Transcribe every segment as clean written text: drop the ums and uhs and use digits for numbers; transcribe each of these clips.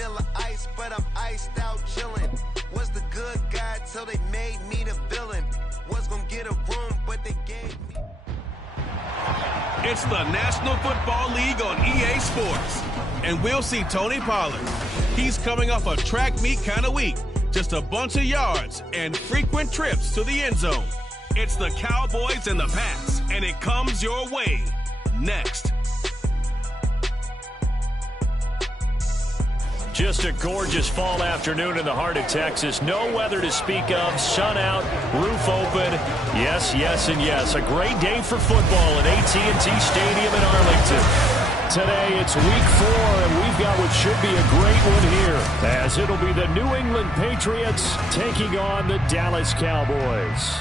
vanilla ice, but I'm iced out chillin'. Was the good guy till they made me the villain. Was gonna get a room, but they gave me. It's the National Football League on EA Sports. And we'll see Tony Pollard. He's coming off a track meet kind of week. Just a bunch of yards and frequent trips to the end zone. It's the Cowboys and the Pats, and it comes your way next. Just a gorgeous fall afternoon in the heart of Texas. No weather to speak of. Sun out, roof open. Yes, yes, and yes. A great day for football at AT&T Stadium in Arlington. Today it's week 4, and we've got what should be a great one here, as it'll be the New England Patriots taking on the Dallas Cowboys.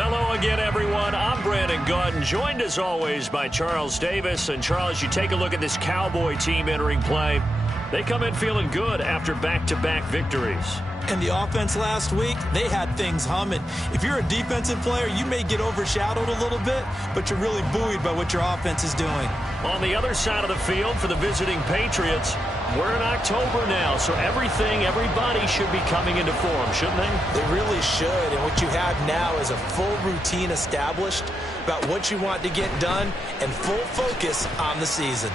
Hello again, everyone. I'm Brandon Gaudin, joined as always by Charles Davis. And Charles, you take a look at this Cowboy team entering play. They come in feeling good after back-to-back victories. And the offense last week, they had things humming. If you're a defensive player, you may get overshadowed a little bit, but you're really buoyed by what your offense is doing. On the other side of the field for the visiting Patriots, we're in October now, so everybody should be coming into form, shouldn't they? They really should, and what you have now is a full routine established about what you want to get done and full focus on the season.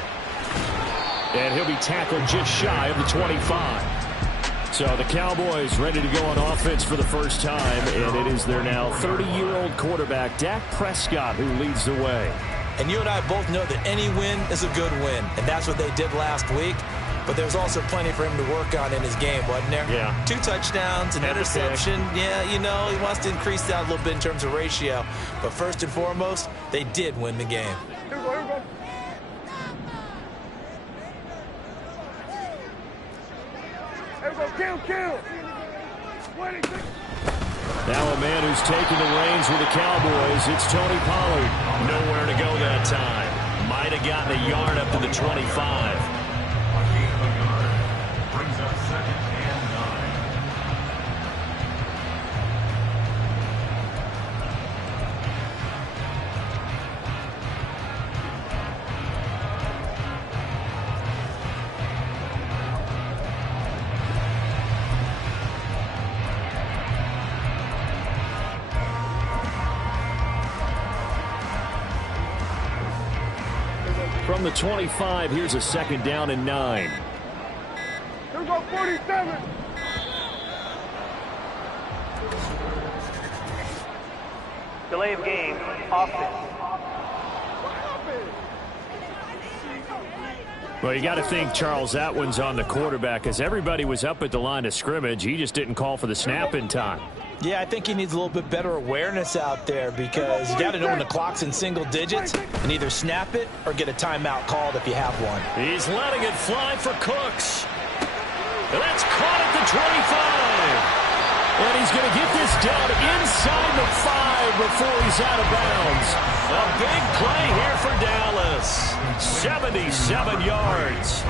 And he'll be tackled just shy of the 25. So the Cowboys ready to go on offense for the first time, and it is their now 30-year-old quarterback, Dak Prescott, who leads the way. And you and I both know that any win is a good win, and that's what they did last week. But there's also plenty for him to work on in his game, wasn't there? Yeah. 2 touchdowns, an interception. Yeah, you know, he wants to increase that a little bit in terms of ratio. But first and foremost, they did win the game. Here we go. Kill. Now a man who's taking the reins with the Cowboys, it's Tony Pollard. Nowhere to go that time. Might have gotten a yard up to the 25. Brings up 2nd and 9. From the 25, here's a 2nd down and 9. Here we go, 47. Delay of game, offense. Well, you got to think, Charles, that one's on the quarterback, as everybody was up at the line of scrimmage. He just didn't call for the snap in time. Yeah, I think he needs a little bit better awareness out there, because you got to know when the clock's in single digits and either snap it or get a timeout called if you have one. He's letting it fly for Cooks. And that's caught at the 25. And he's going to get this down inside the 5 before he's out of bounds. A big play here for Dallas. 77 yards.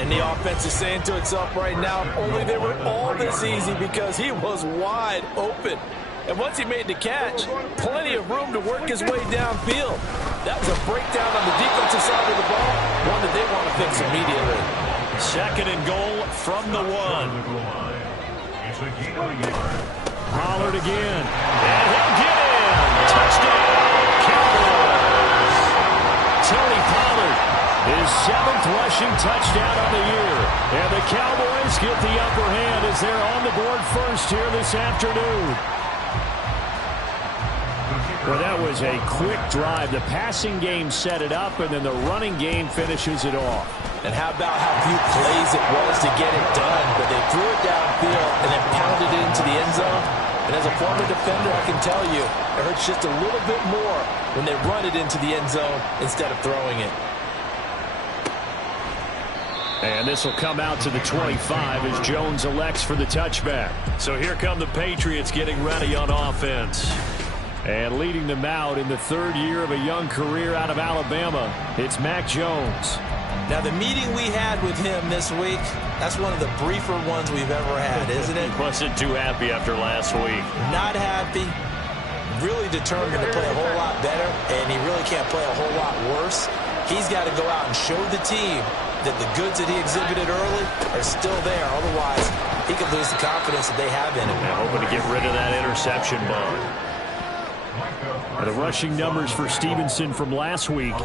And the offense is saying to itself right now, if only they were all this easy, because he was wide open. And once he made the catch, plenty of room to work his way downfield. That was a breakdown on the defensive side of the ball, one that they want to fix immediately. 2nd and goal from the 1. Pollard again. And he'll get in. Touchdown, Cowboys. Tony Pollard, his 7th rushing touchdown of the year. And the Cowboys get the upper hand as they're on the board first here this afternoon. Well, that was a quick drive. The passing game set it up, and then the running game finishes it off. And how about how few plays it was to get it done, but they threw it downfield and then pounded it into the end zone. And as a former defender, I can tell you, it hurts just a little bit more when they run it into the end zone instead of throwing it. And this will come out to the 25 as Jones elects for the touchback. So here come the Patriots getting ready on offense. And leading them out in the 3rd year of a young career out of Alabama, it's Mac Jones. Now, the meeting we had with him this week, that's one of the briefer ones we've ever had, isn't it? He wasn't too happy after last week. Not happy. Really determined to play a whole lot better, and he really can't play a whole lot worse. He's got to go out and show the team that the goods that he exhibited early are still there. Otherwise, he could lose the confidence that they have in him. And hoping to get rid of that interception bug. The rushing numbers for Stevenson from last week.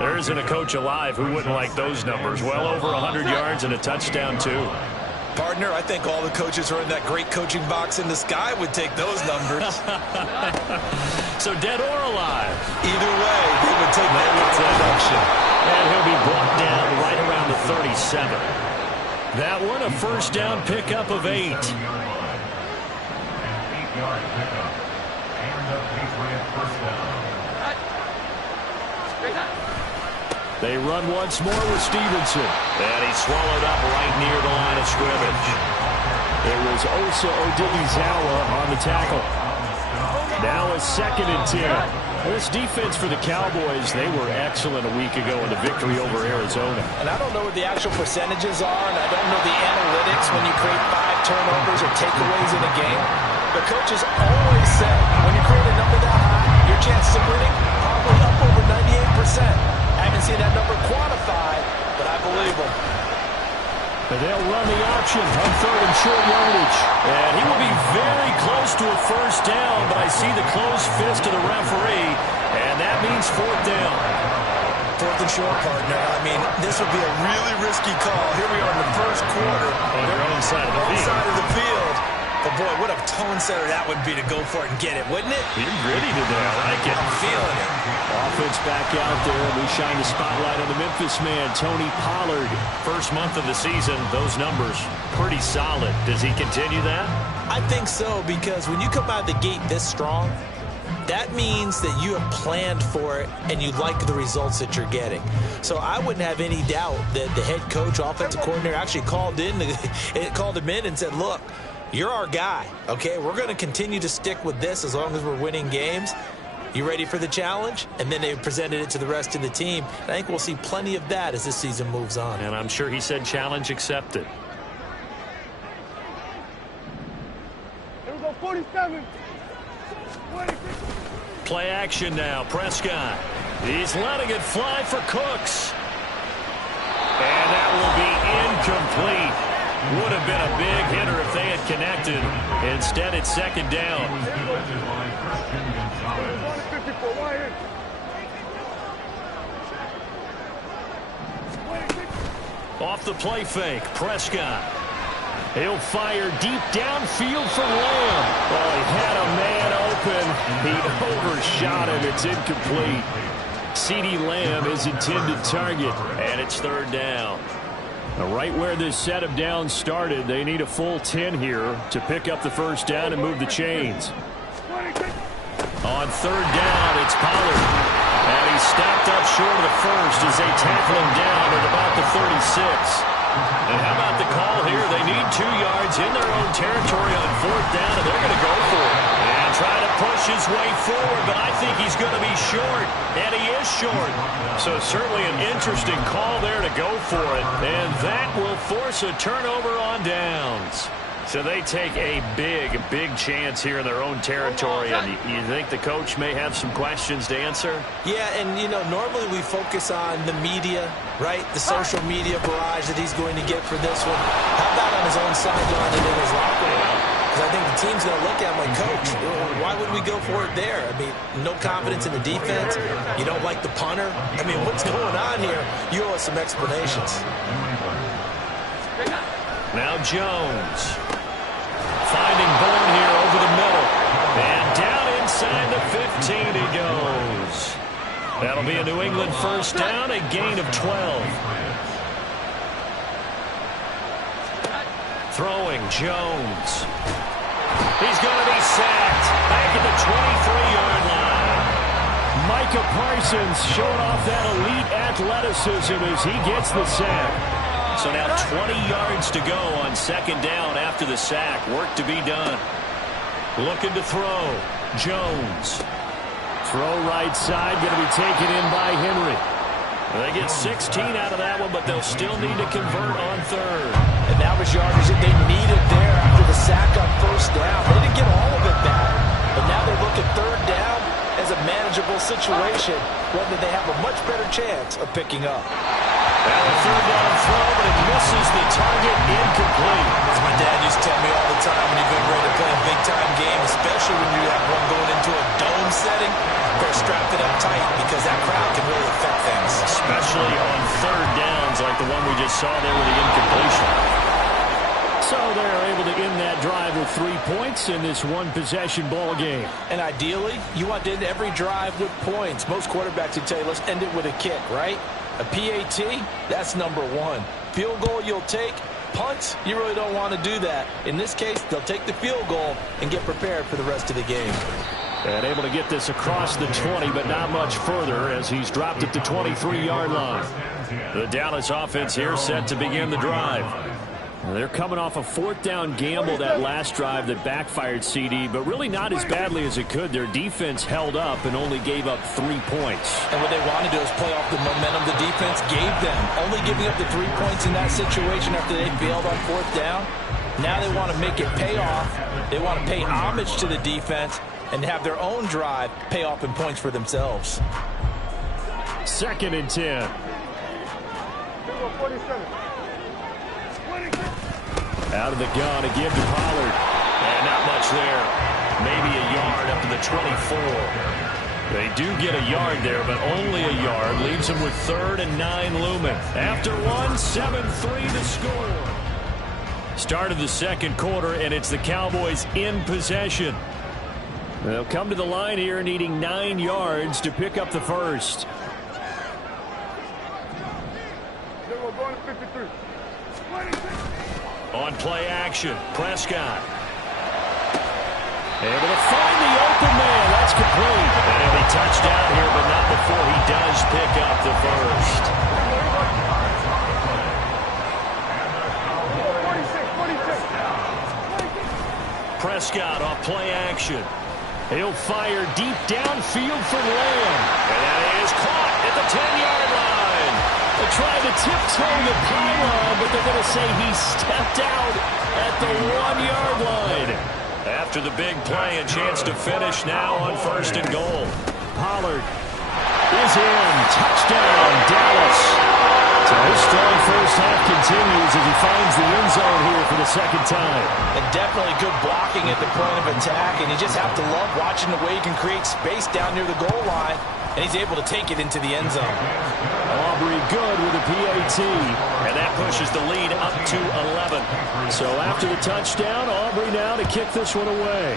There isn't a coach alive who wouldn't like those numbers. Well over 100 yards and a touchdown, too. Partner, I think all the coaches who are in that great coaching box in the sky would take those numbers. So dead or alive? Either way, they would take that production. And he'll be brought down right around the 37. That one, a first down pickup of 8. 8-yard pickup. And a Patriot first down. They run once more with Stevenson. And he's swallowed up right near the line of scrimmage. It was Osa Odighizuwa on the tackle. Now a 2nd and 10. This defense for the Cowboys, they were excellent a week ago in the victory over Arizona. And I don't know what the actual percentages are, and I don't know the analytics when you create 5 turnovers or takeaways in a game. The coaches always say when you create a number that high, your chances of winning probably up over 98%. I haven't seen that number quantified, but I believe them. And they'll run the option on 3rd and short yardage. And he will be very close to a first down, but I see the closed fist of the referee, and that means 4th down. 4th and short, partner. I mean, this would be a really risky call. Here we are in the first quarter. On their own side of the field. Side of the field. But, boy, what a tone setter that would be to go for it and get it, wouldn't it? You're gritty today. I like it. I'm feeling it. Offense back out there, and we shine the spotlight on the Memphis man, Tony Pollard. First month of the season, those numbers pretty solid. Does he continue that? I think so, because when you come out of the gate this strong, that means that you have planned for it and you like the results that you're getting. So I wouldn't have any doubt that the head coach, offensive coordinator, actually called him in and said, look, you're our guy, okay? We're going to continue to stick with this as long as we're winning games. You ready for the challenge? And then they presented it to the rest of the team. And I think we'll see plenty of that as this season moves on. And I'm sure he said challenge accepted. Here we go, 47. Play action now. Prescott. He's letting it fly for Cooks. And that will be incomplete. Would have been a big hitter if they had connected. Instead, it's 2nd down. Off the play fake, Prescott. He'll fire deep downfield for Lamb. Oh, he had a man open. He overshot him. It's incomplete. CeeDee Lamb is intended target, and it's 3rd down. Right where this set of downs started, they need a full 10 here to pick up the first down and move the chains. On 3rd down, it's Pollard. And he's stacked up short of the first as they tackle him down at about the 36. And how about the call here? They need 2 yards in their own territory on 4th down, and they're going to go for it. And try to push his way forward, but I think he's going to be short, and he is short. So certainly an interesting call there to go for it, and that will force a turnover on downs. So they take a big chance here in their own territory, and you think the coach may have some questions to answer? Yeah, and, you know, normally we focus on the media, right? The social media barrage that he's going to get for this one. How about on his own sideline and in his locker room? Because I think the team's going to look at him like, Coach, why would we go for it there? I mean, no confidence in the defense. You don't like the punter. I mean, what's going on here? You owe us some explanations. Now Jones. Finding Bourne here over the middle. And down inside the 15 he goes. That'll be a New England first down, a gain of 12. Throwing Jones. He's going to be sacked back at the 23-yard line. Micah Parsons showing off that elite athleticism as he gets the sack. So now 20 yards to go on 2nd down after the sack. Work to be done. Looking to throw. Jones. Throw right side. Going to be taken in by Henry. They get 16 out of that one, but they'll still need to convert on 3rd. And that was yardage that they needed there after the sack on 1st down. They didn't get all of it back. But now they look at 3rd down as a manageable situation, one that they have a much better chance of picking up. And a third down throw, but it misses the target, incomplete. As my dad used to tell me all the time, when you're getting ready to play a big-time game, especially when you have one going into a dome setting, better strap it up tight because that crowd can really affect things. Especially on third downs like the one we just saw there with the incompletion. So they're able to end that drive with 3 points in this one-possession ball game. And ideally, you want to end every drive with points. Most quarterbacks would tell you, let's end it with a kick, right? A PAT, that's number one. Field goal you'll take. Punts, you really don't want to do that. In this case, they'll take the field goal and get prepared for the rest of the game. And able to get this across the 20, but not much further as he's dropped at the 23-yard line. The Dallas offense here set to begin the drive. They're coming off a fourth down gamble that last drive that backfired, CD, but really not as badly as it could. Their defense held up and only gave up 3 points. And what they want to do is play off the momentum the defense gave them. Only giving up the 3 points in that situation after they failed on fourth down. Now they want to make it pay off. They want to pay homage to the defense and have their own drive pay off in points for themselves. 2nd and 10. 47. Out of the gun again to Pollard. And not much there. Maybe a yard up to the 24. They do get a yard there, but only a yard. Leaves them with 3rd and 9 looming. After one, 7-3 to score. Start of the second quarter, and it's the Cowboys in possession. They'll come to the line here needing 9 yards to pick up the first. We're going to 53. 26. On play action, Prescott. Able to find the open man. That's complete. And he'll be touchdown here, but not before he does pick up the first. 46. Prescott off play action. He'll fire deep downfield for Lamb. And that is caught at the 10-yard line. They're trying to tiptoe the pylon, but they're going to say he stepped out at the 1-yard line. After the big play, a chance to finish now on 1st and goal. Pollard is in. Touchdown, Dallas. So his strong first half continues as he finds the end zone here for the second time. And definitely good blocking at the point of attack, and you just have to love watching the way he can create space down near the goal line, and he's able to take it into the end zone. Aubrey good with a PAT, and that pushes the lead up to 11. So after the touchdown, Aubrey now to kick this one away.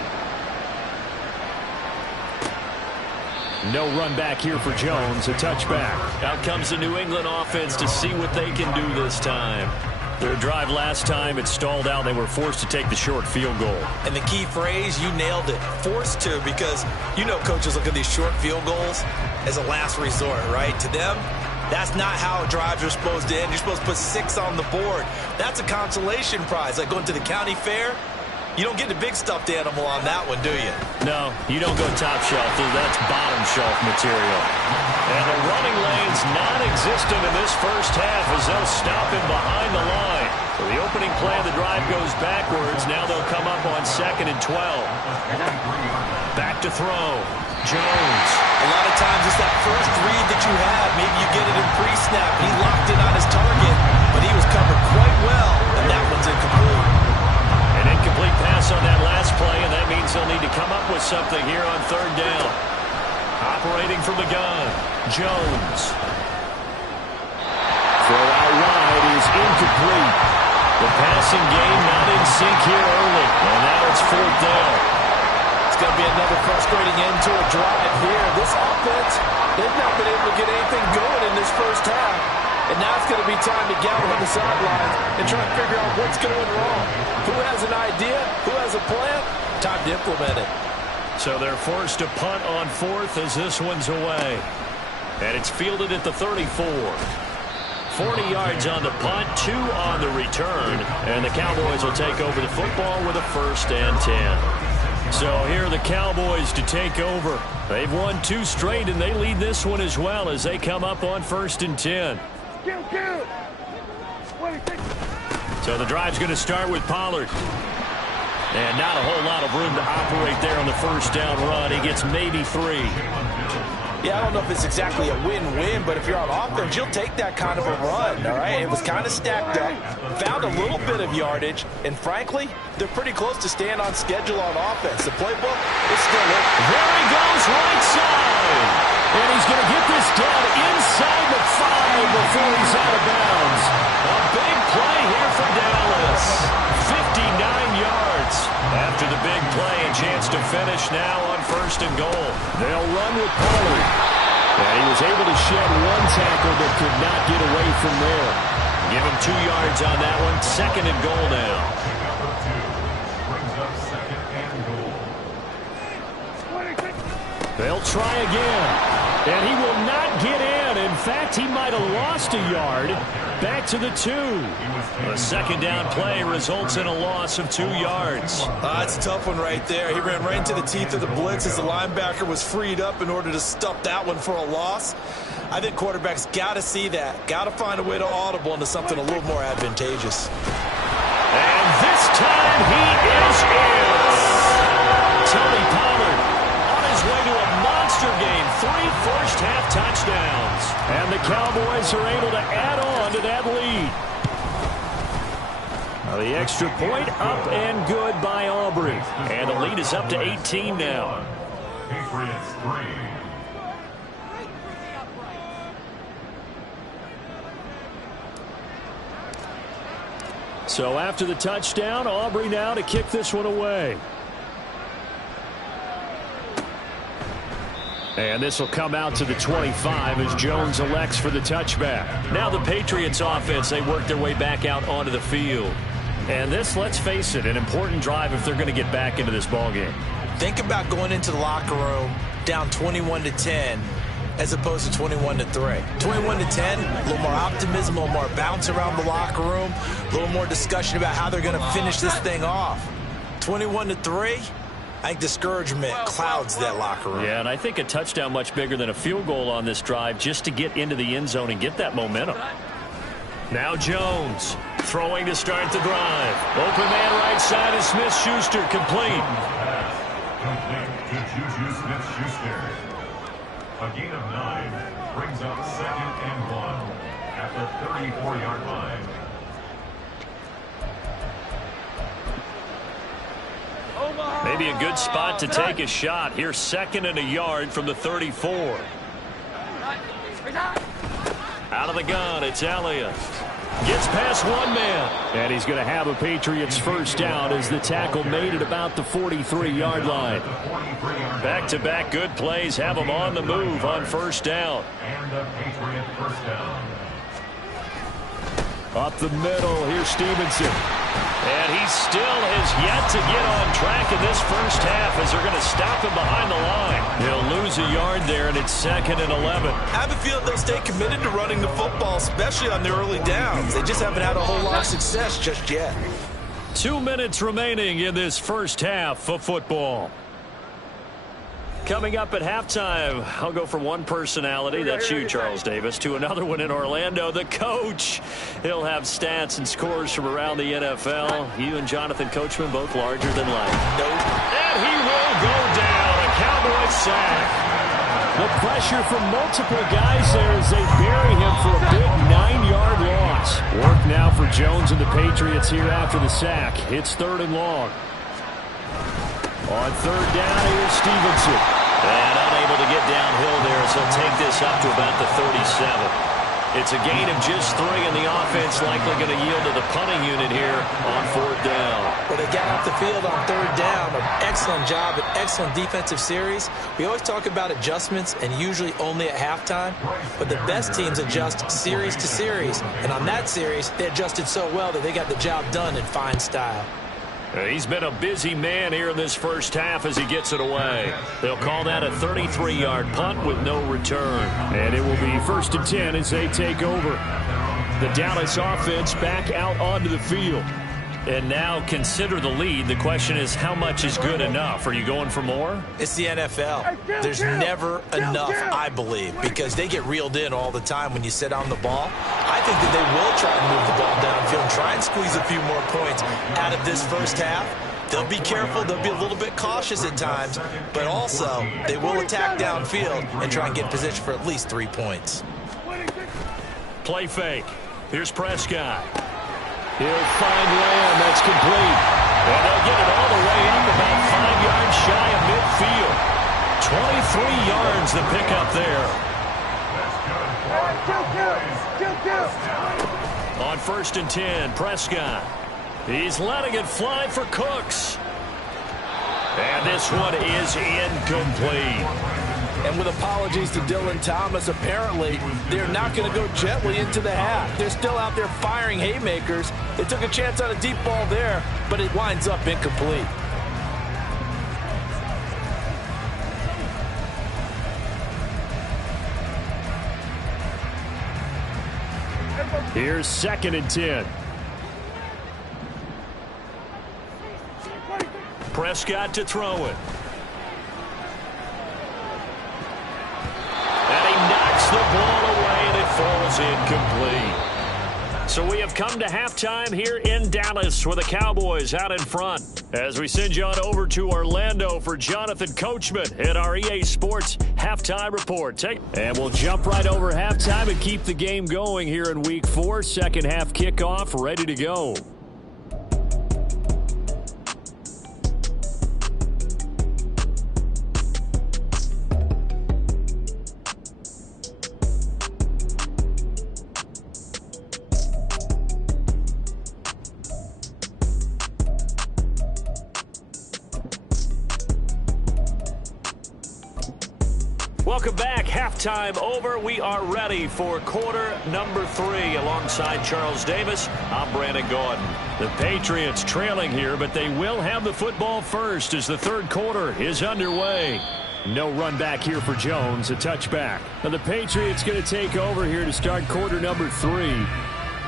No run back here for Jones, a touchback. Out comes the New England offense to see what they can do this time. Their drive last time, it stalled out. They were forced to take the short field goal. And the key phrase, you nailed it, forced to, because you know coaches look at these short field goals as a last resort, right? To them, that's not how drives are supposed to end. You're supposed to put 6 on the board. That's a consolation prize, like going to the county fair. You don't get the big stuffed animal on that one, do you? No, you don't go top shelf. That's bottom shelf material. And the running lane's non-existent in this first half as they'll stop him behind the line. So the opening play of the drive goes backwards. Now they'll come up on 2nd and 12. Back to throw. Jones. A lot of times it's that first read that you have. Maybe you get it in pre-snap. He locked in on his target, but he was covered quite well, and that one's incomplete. An incomplete pass on that last play, and that means they'll need to come up with something here on 3rd down. Operating from the gun, Jones. Throw out wide is incomplete. The passing game not in sync here early, and now it's 4th down. It's going to be another frustrating end to a drive here. This offense, they've not been able to get anything going in this first half. And now it's going to be time to gather on the sidelines and try and figure out what's going wrong. Who has an idea? Who has a plan? Time to implement it. So they're forced to punt on 4th as this one's away. And it's fielded at the 34. 40 yards on the punt, 2 on the return. And the Cowboys will take over the football with a 1st and 10. So here are the Cowboys to take over. They've won 2 straight, and they lead this one as well as they come up on 1st and 10. So the drive's going to start with Pollard. And not a whole lot of room to operate there on the first down run. He gets maybe 3. Yeah, I don't know if it's exactly a win-win, but if you're on offense, you'll take that kind of a run, all right? It was kind of stacked up, found a little bit of yardage, and frankly, they're pretty close to staying on schedule on offense. The playbook is still in. There he goes, right side. And he's going to get this done inside the 5 before he's out of bounds. A big play here for Dallas. 59 yards. After the big play, a chance to finish now on 1st and goal. They'll run with Pollard. And he was able to shed one tackle but could not get away from there. Give him 2 yards on that one. 2nd and goal now. They'll try again. And he will not get in. In fact, he might have lost a yard. Back to the 2. A 2nd down play results in a loss of 2 yards. That's a tough one right there. He ran right into the teeth of the blitz as the linebacker was freed up in order to stuff that one for a loss. I think quarterbacks got to see that. Got to find a way to audible into something a little more advantageous. And this time he is in. Tony Pollard on his way to a monster game. 3 first-half touchdowns. And the Cowboys are able to add on to that lead. Now the extra point up and good by Aubrey. And the lead is up to 18 now. Patriots 3. So after the touchdown, Aubrey now to kick this one away. And this will come out to the 25 as Jones elects for the touchback. Now the Patriots offense, they work their way back out onto the field. And this, let's face it, an important drive if they're going to get back into this ballgame. Think about going into the locker room down 21-10 as opposed to 21-3. 21-10, a little more optimism, a little more bounce around the locker room, a little more discussion about how they're going to finish this thing off. 21-3, I think discouragement clouds that locker room. Yeah, and I think a touchdown much bigger than a field goal on this drive just to get into the end zone and get that momentum. Now Jones throwing to start the drive. Open man right side is Smith-Schuster, complete. Complete to Juju Smith-Schuster. A gain of 9 brings up 2nd and 1 at the 34-yard line. Maybe a good spot to take a shot. Here's 2nd and a yard from the 34. Out of the gun, it's Elliott. Gets past one man. And he's going to have a Patriots first down as the tackle made it about the 43-yard line. Back-to-back good plays have him on the move on first down. And the Patriot first down. Up the middle, here's Stevenson. And he still has yet to get on track in this first half as they're going to stop him behind the line. He'll lose a yard there, and it's 2nd and 11. I have a feeling they'll stay committed to running the football, especially on the early downs. They just haven't had a whole lot of success just yet. 2 minutes remaining in this first half of football. Coming up at halftime, I'll go from one personality, that's you, Charles Davis, to another one in Orlando, the coach. He'll have stats and scores from around the NFL. You and Jonathan Coachman both larger than life. Nope. And he will go down, a Cowboy sack. The pressure from multiple guys there as they bury him for a big 9-yard loss. Work now for Jones and the Patriots here after the sack. It's 3rd and long. On 3rd down, here's Stevenson. And unable to get downhill there, so he'll take this up to about the 37. It's a gain of just 3, and the offense likely going to yield to the punting unit here on 4th down. Well, they got off the field on 3rd down. An excellent job, an excellent defensive series. We always talk about adjustments, and usually only at halftime. But the best teams adjust series to series. And on that series, they adjusted so well that they got the job done in fine style. He's been a busy man here in this first half as he gets it away. They'll call that a 33-yard punt with no return. And it will be 1st and 10 as they take over. The Dallas offense back out onto the field. And now consider the lead. The question is, how much is good enough? Are you going for more? It's the NFL. There's never enough, I believe, because they get reeled in all the time when you sit on the ball. I think that they will try and move the ball downfield and try and squeeze a few more points out of this first half. They'll be careful. They'll be a little bit cautious at times, but also they will attack downfield and try and get in position for at least 3 points. Play fake. Here's Prescott. He'll find Lamb. That's complete. And they'll get it all the way up about 5 yards shy of midfield. 23 yards the pickup there. On 1st and 10, Prescott. He's letting it fly for Cooks. And this one is incomplete. And with apologies to Dylan Thomas, apparently they're not going to go gently into the half. They're still out there firing haymakers. They took a chance on a deep ball there, but it winds up incomplete. Here's 2nd and 10. Prescott to throw it. And he knocks the ball away, and it falls incomplete. So we have come to halftime here in Dallas with the Cowboys out in front. As we send you on over to Orlando for Jonathan Coachman at our EA Sports Halftime Report. And we'll jump right over halftime and keep the game going here in Week 4. Second half kickoff ready to go. Welcome back. Halftime over. We are ready for quarter number 3. Alongside Charles Davis, I'm Brandon Gaudin. The Patriots trailing here, but they will have the football first as the third quarter is underway. No run back here for Jones, a touchback. Now the Patriots going to take over here to start quarter number 3.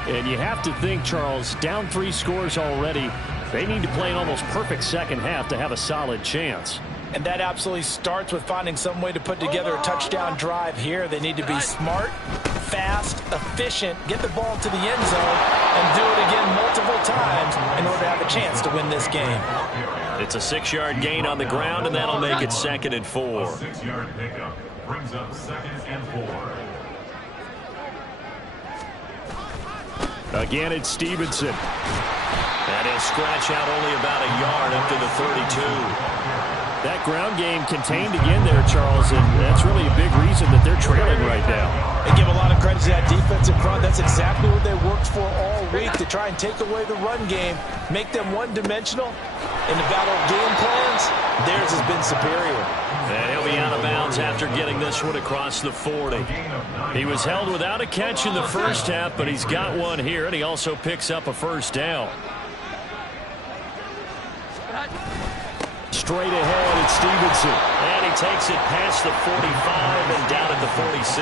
And you have to think, Charles, down 3 scores already. They need to play an almost perfect second half to have a solid chance. And that absolutely starts with finding some way to put together a touchdown drive here. They need to be smart, fast, efficient, get the ball to the end zone, and do it again multiple times in order to have a chance to win this game. It's a 6-yard gain on the ground, and that'll make it 2nd and 4. 6-yard pickup brings up 2nd and 4. Again, it's Stevenson. And he'll scratch out only about a yard up to the 32. That ground game contained again there, Charles, and that's really a big reason that they're trailing right now. They give a lot of credit to that defensive front. That's exactly what they worked for all week, to try and take away the run game, make them one-dimensional. In the battle of game plans, theirs has been superior. And he'll be out of bounds after getting this one across the 40. He was held without a catch in the first half, but he's got one here, and he also picks up a first down. Straight ahead, it's Stevenson. And he takes it past the 45 and down at the 46.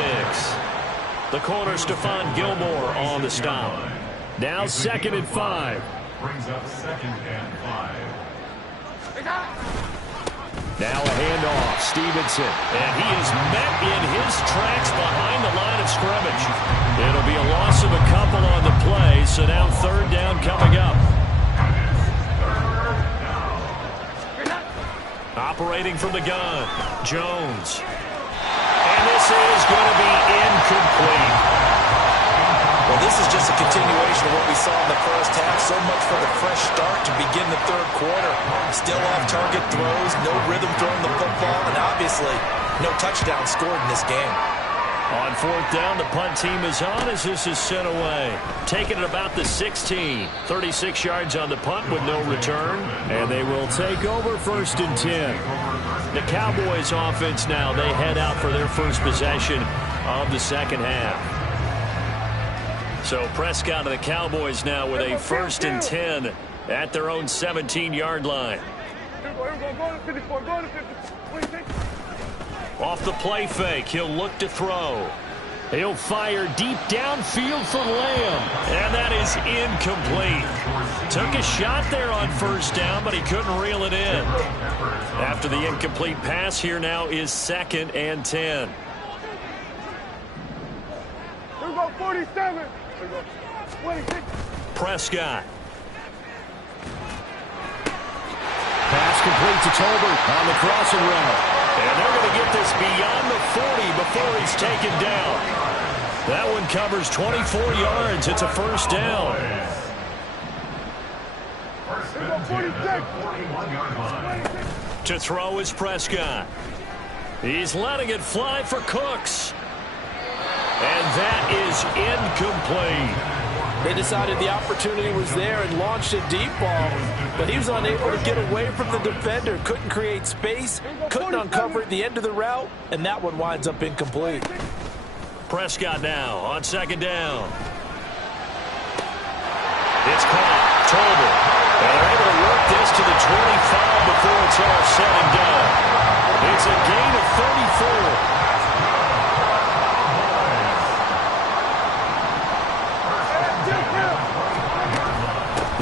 The corner, Stephon Gilmore, on the stop. Now 2nd and 5. Brings up 2nd and 5. Now a handoff, Stevenson. And he is met in his tracks behind the line of scrimmage. It'll be a loss of a couple on the play, so now 3rd down coming up. Operating from the gun, Jones. And this is going to be incomplete. Well, this is just a continuation of what we saw in the first half. So much for the fresh start to begin the third quarter. Still off-target throws, no rhythm throwing the football, and obviously no touchdown scored in this game. On 4th down, the punt team is on as this is sent away. Taking it about the 16. 36 yards on the punt with no return. And they will take over 1st and 10. The Cowboys offense now, they head out for their first possession of the second half. So Prescott and the Cowboys now with a 1st and 10 at their own 17-yard line. Off the play fake, he'll look to throw. He'll fire deep downfield for Lamb. And that is incomplete. Took a shot there on 1st down, but he couldn't reel it in. After the incomplete pass, here now is 2nd and 10. Here we go, 47. 26. Prescott. complete to Tolbert on the crossing route. And they're going to get this beyond the 40 before he's taken down. That one covers 24 yards. It's a first down. To throw is Prescott. He's letting it fly for Cooks. And that is incomplete. They decided the opportunity was there and launched a deep ball, but he was unable to get away from the defender, couldn't create space, couldn't uncover at the end of the route, and that one winds up incomplete. Prescott now on second down. It's caught. Tolbert. And they're able to work this to the 25 before it's all said and done. It's a gain of 34.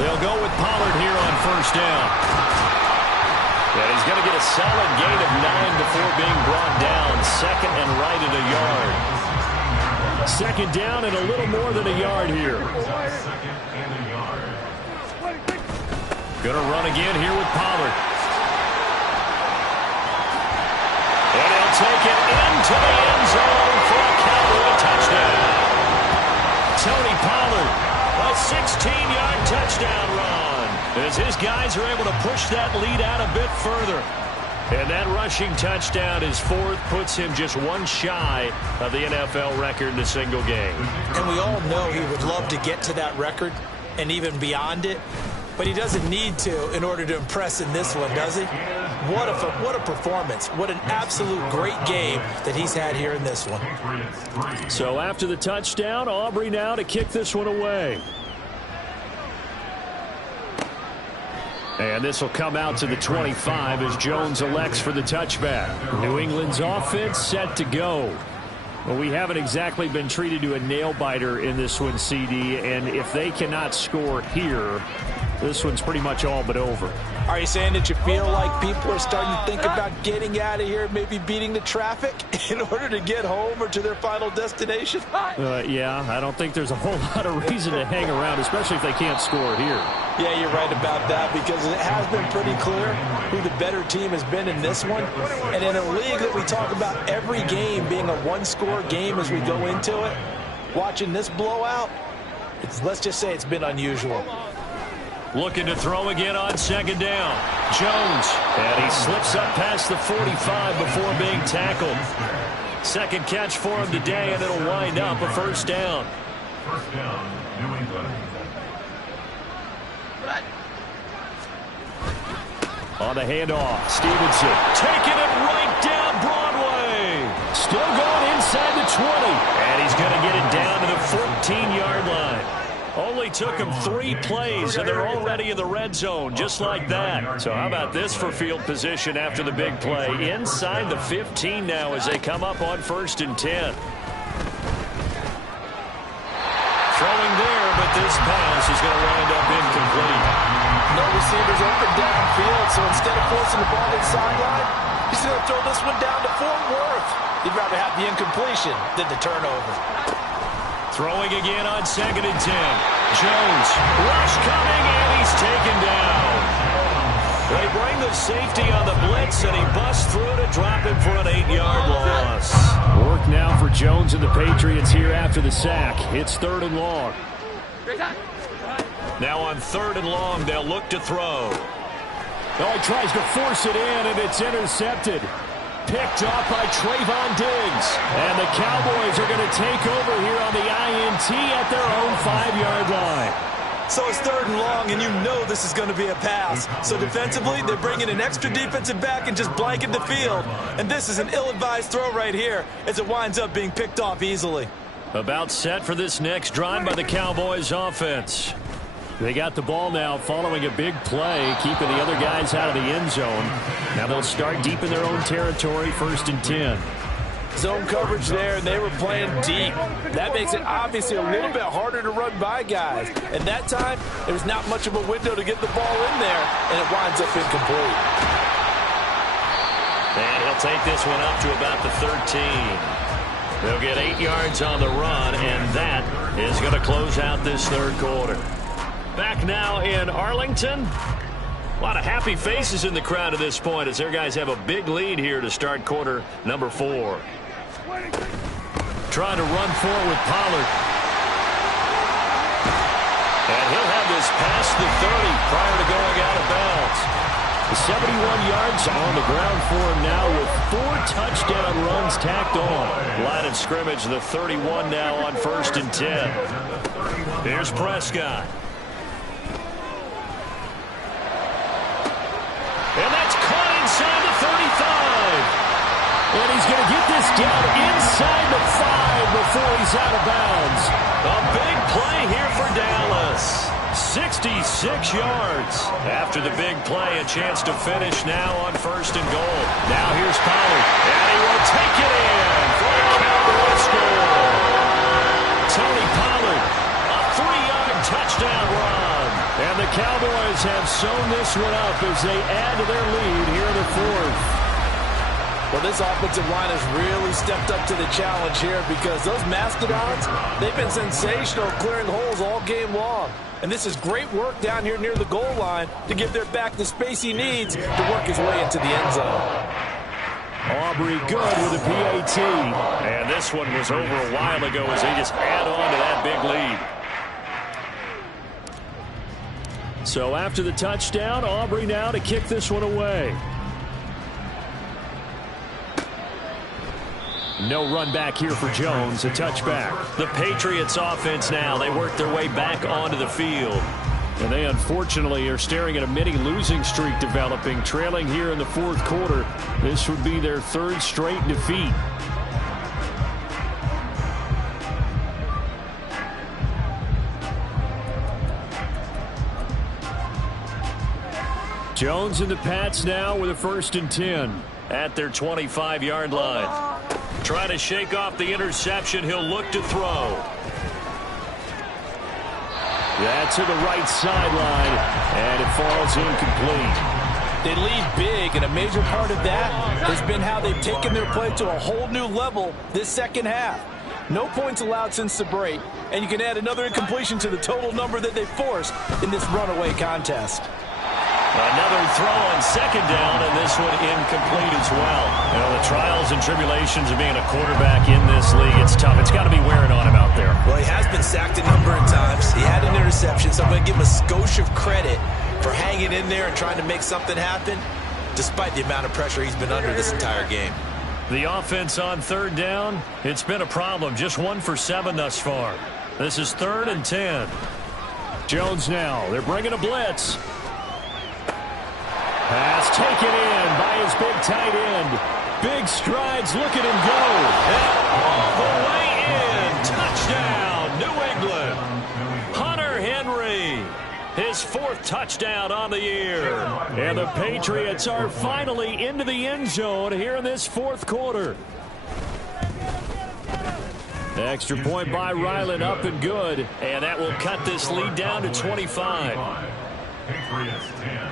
They'll go with Pollard here on first down. And he's going to get a solid gain of 9 before being brought down. Second and right at a yard. Second down and a little more than a yard here. Going to run again here with Pollard. And he'll take it into the end zone for a Cowboy touchdown. Tony Pollard. A 16-yard touchdown run as his guys are able to push that lead out a bit further. And that rushing touchdown is fourth, puts him just one shy of the NFL record in a single game. And we all know he would love to get to that record and even beyond it, but he doesn't need to in order to impress in this one, does he? What a performance. What an absolute great game that he's had here in this one. So after the touchdown, Aubrey now to kick this one away. And this will come out to the 25 as Jones elects for the touchback. New England's offense set to go. Well, we haven't exactly been treated to a nail-biter in this one, CD, and if they cannot score here, this one's pretty much all but over. Are you saying that you feel like people are starting to think about getting out of here, maybe beating the traffic in order to get home or to their final destination? Yeah, I don't think there's a whole lot of reason to hang around, especially if they can't score here. Yeah, you're right about that, because it has been pretty clear who the better team has been in this one. And in a league that we talk about every game being a one-score game as we go into it, watching this blowout, let's just say it's been unusual. Looking to throw again on second down. Jones. And he slips up past the 45 before being tackled. Second catch for him today, and it'll wind up a first down. First down, New England. On the handoff, Stevenson taking it right down Broadway. Still going inside the 20. And he's going to get it down to the 14-yard line. Only took him 3 plays, and they're already in the red zone, just like that. So how about this for field position after the big play? Inside the 15 now as they come up on 1st and 10. Throwing there, but this pass is going to wind up incomplete. No receivers open downfield, so instead of forcing the ball to the sideline, he's going to throw this one down to Fort Worth. He'd rather have the incompletion than the turnover. Throwing again on 2nd and 10. Jones, rush coming, and he's taken down. They bring the safety on the blitz, and he busts through to drop him for an 8-yard loss. Work now for Jones and the Patriots here after the sack. It's 3rd and long. Now on 3rd and long, they'll look to throw. Oh, he tries to force it in, and it's intercepted. Picked off by Trayvon Diggs. And the Cowboys are going to take over here on the INT at their own 5-yard line. So it's 3rd and long, and you know this is going to be a pass. So defensively, they're bringing an extra defensive back and just blanket the field. And this is an ill-advised throw right here as it winds up being picked off easily. About set for this next drive by the Cowboys offense. They got the ball now following a big play, keeping the other guys out of the end zone. Now they'll start deep in their own territory, 1st and 10. Zone coverage there, and they were playing deep. That makes it obviously a little bit harder to run by guys. And that time, there's not much of a window to get the ball in there, and it winds up incomplete. And he'll take this one up to about the 13. They'll get 8 yards on the run, and that is going to close out this 3rd quarter. Back now in Arlington. A lot of happy faces in the crowd at this point as their guys have a big lead here to start quarter number 4. Trying to run forward with Pollard. And he'll have this past the 30 prior to going out of bounds. 71 yards on the ground for him now with 4 touchdown runs tacked on. Line of scrimmage, the 31 now on 1st and 10. Here's Prescott. And that's caught inside the 35. And he's going to get this down inside the 5 before he's out of bounds. A big play here for Dallas. 66 yards. After the big play, a chance to finish now on 1st and goal. Now here's Pollard. And he will take it in for a Cowboy score. Tony Pollard, a 3-yard touchdown run. And the Cowboys have sewn this one up as they add to their lead here in the 4th. Well, this offensive line has really stepped up to the challenge here because those Mastodons, they've been sensational clearing holes all game long. And this is great work down here near the goal line to give their back the space he needs to work his way into the end zone. Aubrey good with a PAT. And this one was over a while ago as they just add on to that big lead. So after the touchdown, Aubrey now to kick this one away. No run back here for Jones, a touchback. The Patriots offense now, they work their way back onto the field. And they unfortunately are staring at a mini losing streak developing, trailing here in the 4th quarter. This would be their 3rd straight defeat. Jones and the Pats now with a 1st and 10 at their 25-yard line. Trying to shake off the interception. He'll look to throw. That's to the right sideline, and it falls incomplete. They lead big, and a major part of that has been how they've taken their play to a whole new level this second half. No points allowed since the break, and you can add another incompletion to the total number that they forced in this runaway contest. Another throw on 2nd down, and this one incomplete as well. You know, the trials and tribulations of being a quarterback in this league, it's tough. It's got to be wearing on him out there. Well, he has been sacked a number of times. He had an interception, so I'm going to give him a skosh of credit for hanging in there and trying to make something happen, despite the amount of pressure he's been under this entire game. The offense on 3rd down, it's been a problem. Just 1 for 7 thus far. This is 3rd and 10. Jones now. They're bringing a blitz. Pass taken in by his big tight end. Big strides, look at him go. And all the way in. Touchdown, New England. Hunter Henry, his 4th touchdown on the year. And the Patriots are finally into the end zone here in this 4th quarter. Extra point by Ryland, up and good. And that will cut this lead down to 25. Patriots 10.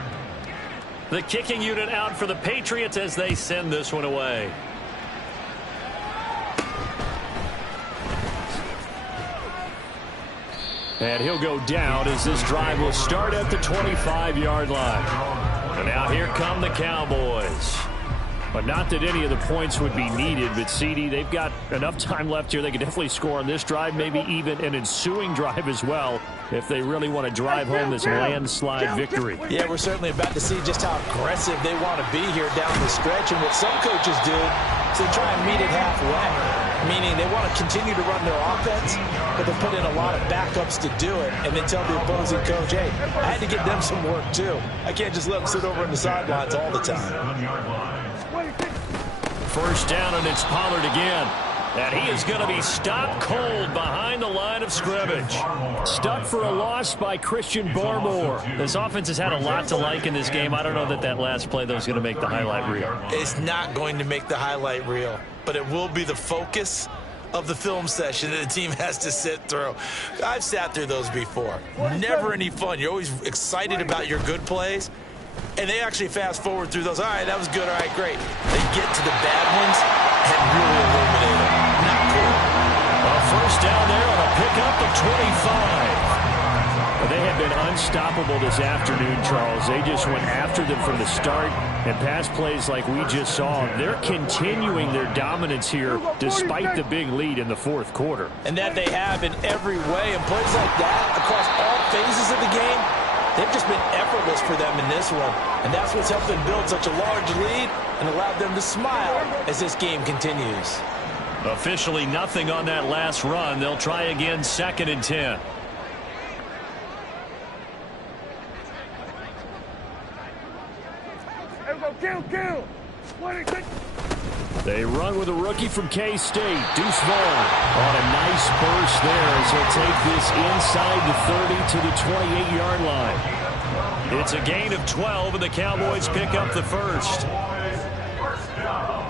The kicking unit out for the Patriots as they send this one away. And he'll go down as this drive will start at the 25-yard line. And now here come the Cowboys. But not that any of the points would be needed, but CD, they've got enough time left here. They can definitely score on this drive, maybe even an ensuing drive as well, if they really want to drive home this landslide victory. Yeah, we're certainly about to see just how aggressive they want to be here down the stretch. And what some coaches do is they try and meet it halfway, meaning they want to continue to run their offense, but they put in a lot of backups to do it, and then tell the opposing coach, hey, I had to get them some work too. I can't just let them sit over on the sidelines all the time. 1st down, and it's Pollard again. And he is going to be stopped cold behind the line of scrimmage. Stuck for a loss by Christian Barmore. This offense has had a lot to like in this game. I don't know that last play, though, is going to make the highlight reel. It's not going to make the highlight reel, but it will be the focus of the film session that the team has to sit through. I've sat through those before. Never any fun. You're always excited about your good plays. And they actually fast forward through those. All right, that was good. All right, great. They get to the bad ones and really illuminate them. Not cool. A 1st down there on a pickup of 25. They have been unstoppable this afternoon, Charles. They just went after them from the start, and pass plays like we just saw. They're continuing their dominance here despite the big lead in the fourth quarter. And that they have in every way. And plays like that across all phases of the game, they've just been effortless for them in this one. And that's what's helped them build such a large lead and allowed them to smile as this game continues. Officially nothing on that last run. They'll try again, 2nd and 10. Kill. 26. They run with a rookie from K-State, Deuce Vaughn, on a nice burst there as he'll take this inside the 30 to the 28-yard line. It's a gain of 12, and the Cowboys pick up the first. First down.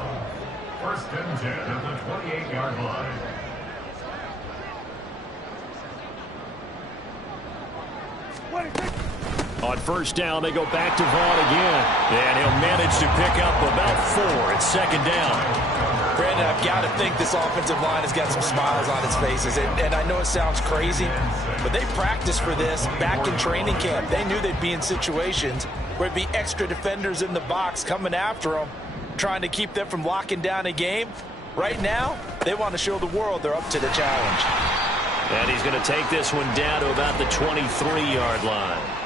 1st and 10 at the 28-yard line. On first down, they go back to Vaughn again, and he'll manage to pick up about 4 at 2nd down. Brandon, I've got to think this offensive line has got some smiles on its faces. And I know it sounds crazy, but they practiced for this back in training camp. They knew they'd be in situations where it'd be extra defenders in the box coming after them, trying to keep them from locking down a game. Right now, they want to show the world they're up to the challenge. And he's going to take this one down to about the 23-yard line.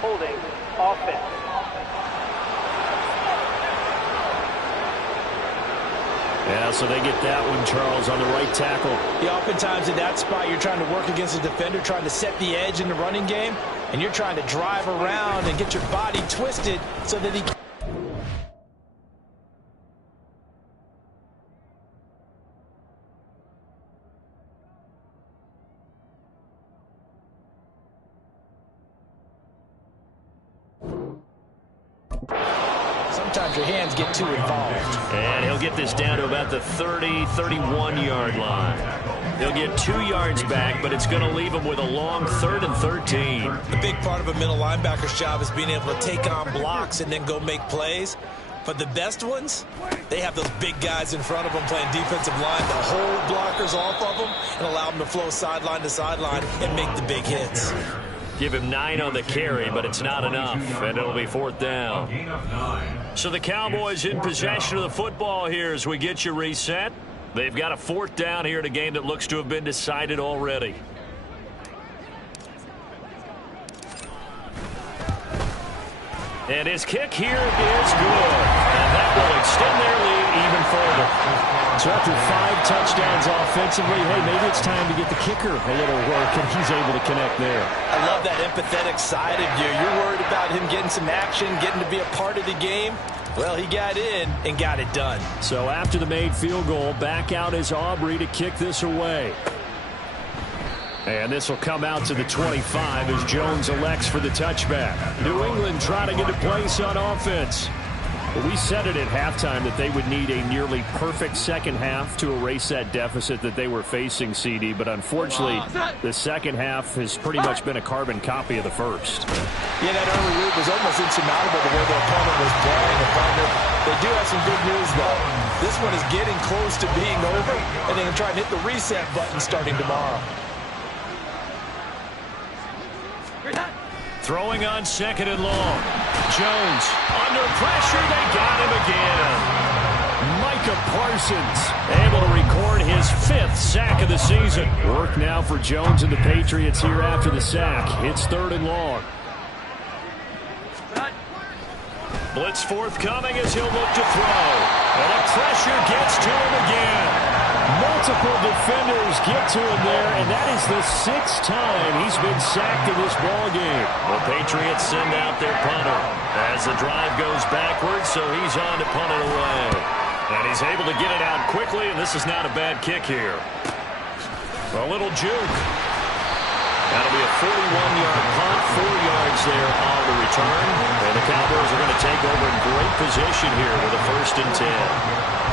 Holding offense. Yeah, so they get that one, Charles, on the right tackle. Yeah, oftentimes in that spot, you're trying to work against a defender, trying to set the edge in the running game, and you're trying to drive around and get your body twisted so that he can. Sometimes your hands get too involved. And he'll get this down to about the 30, 31-yard line. He'll get 2 yards back, but it's going to leave him with a long 3rd and 13. The big part of a middle linebacker's job is being able to take on blocks and then go make plays. But the best ones, they have those big guys in front of them playing defensive line to hold blockers off of them and allow them to flow sideline to sideline and make the big hits. Give him 9 on the carry, but it's not enough, and it'll be 4th down. So the Cowboys in possession of the football here as we get you reset. They've got a 4th down here in a game that looks to have been decided already. And his kick here is good. And that will extend their lead even further. So after 5 touchdowns offensively, hey, maybe it's time to get the kicker a little work, and he's able to connect there. I love that empathetic side of you. You're worried about him getting some action, getting to be a part of the game. Well, he got in and got it done. So after the made field goal, back out is Aubrey to kick this away. And this will come out to the 25 as Jones elects for the touchback. New England trying to get a place on offense. But we said it at halftime that they would need a nearly perfect second half to erase that deficit that they were facing, CD. But unfortunately, the second half has pretty much been a carbon copy of the first. Yeah, that early lead was almost insurmountable the way the opponent was playing. They do have some good news, though. This one is getting close to being over, and they can try and hit the reset button starting tomorrow. Throwing on 2nd and long. Jones under pressure. They got him again. Micah Parsons able to record his 5th sack of the season. Work now for Jones and the Patriots here after the sack. It's 3rd and long. Blitz forthcoming as he'll look to throw. And the pressure gets to him again. Multiple defenders get to him there, and that is the 6th time he's been sacked in this ballgame. The Patriots send out their punter as the drive goes backwards, so he's on to punt it away. And he's able to get it out quickly, and this is not a bad kick here. A little juke. That'll be a 41-yard punt, 4 yards there on the return. And the Cowboys are going to take over in great position here with a 1st and 10.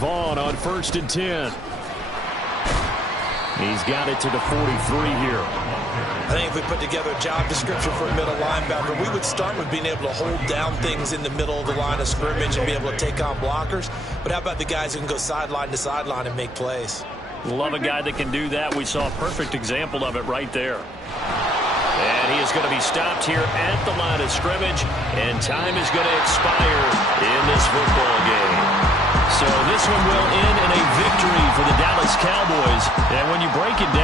Vaughn on 1st and 10. He's got it to the 43 here. I think if we put together a job description for a middle linebacker, we would start with being able to hold down things in the middle of the line of scrimmage and be able to take on blockers. But how about the guys who can go sideline to sideline and make plays? Love a guy that can do that. We saw a perfect example of it right there. And he is going to be stopped here at the line of scrimmage, and time is going to expire in this football game. So this one will end in a victory for the Dallas Cowboys. And when you break it down,